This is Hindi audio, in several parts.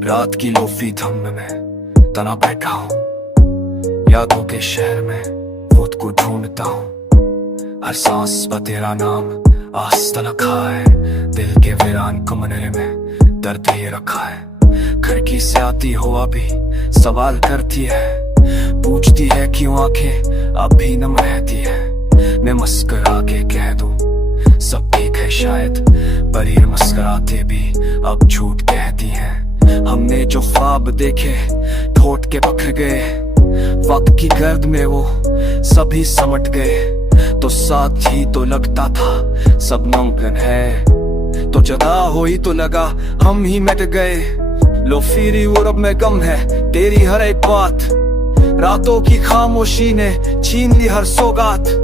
रात की लोफी धम में तना बैठा हूँ, यादों के शहर में खुद को ढूंढता हूँ। हर सांस पर तेरा नाम आस तलखा है, दिल के वीरान कमरे में दर्द ये रखा है। खिड़की से आती हवा भी सवाल करती है, पूछती है क्यों आंखें अब भी नम रहती है। मैं मुस्कुरा के कह दूं सब ठीक है शायद, पर ये मुस्कुराते भी अब झूठ कहती हैं। हमने जो ख्वाब देखे ठोट के पकड़ गए, वक्त की गर्द में वो सभी समट गए। तो साथ ही तो लगता था सब मुमकिन है, तो जुदा हुई तो लगा हम ही मिट गए। लो फिरी और अब में गम है तेरी हर एक बात, रातों की खामोशी ने छीन ली हर सौगात।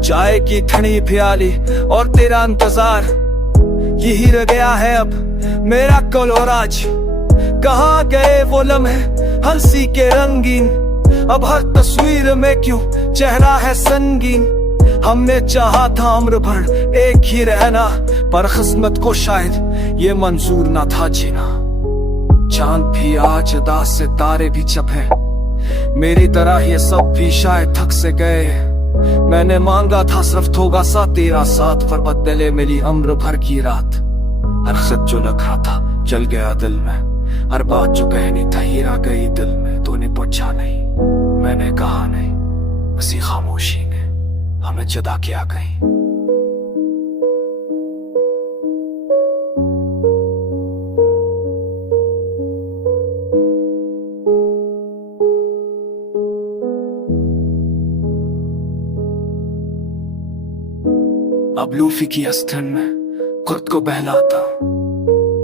चाय की ठंडी प्याली और तेरा इंतजार, यही रह गया है अब मेरा कल और आज। कहाँ गए वो लम्हे हंसी के रंगीन, अब हर तस्वीर में क्यों चेहरा है संगीन। हमने चाहा था उम्र भर एक ही रहना, पर किस्मत को शायद ये मंजूर ना था जीना। चांद भी आज अदा सितारे भी चप है, मेरी तरह ये सब भी शायद थक से गए। मैंने मांगा था सिर्फ थोड़ा सा तेरा साथ, पर बदले मिली उम्र भर की रात। हर खत जो लिखा था चल गया दिल में, हर बात जो कहनी था हीरा गई दिल में। तूने पूछा नहीं, मैंने कहा नहीं, उसी खामोशी ने हमें जुदा किया कहीं। अब लूफी की अस्थन में खुद को बहलाता,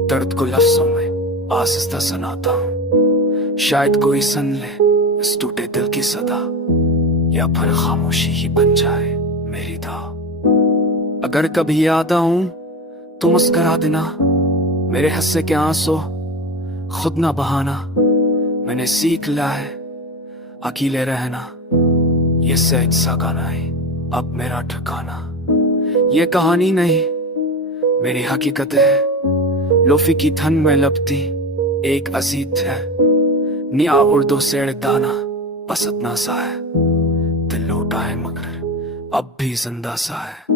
दर्द को लफ्जों में आहिस्ता सुनाता हूँ। शायद कोई सुन ले इस टूटे दिल की सदा, या फिर खामोशी ही बन जाए मेरी दा। अगर कभी याद आऊं तो मुस्कुरा देना, मेरे हंसे के आंसू खुद ना बहाना। मैंने सीख लिया है अकेले रहना, ये सच सा गाना है अब मेरा ठिकाना। ये कहानी नहीं मेरी हकीकत है, लोफी की ठंड में लपटी एक अजीत है। निया उर्दू से दाना बस इतना सा है, दिल लौटा है मगर अब भी जिंदा सा है।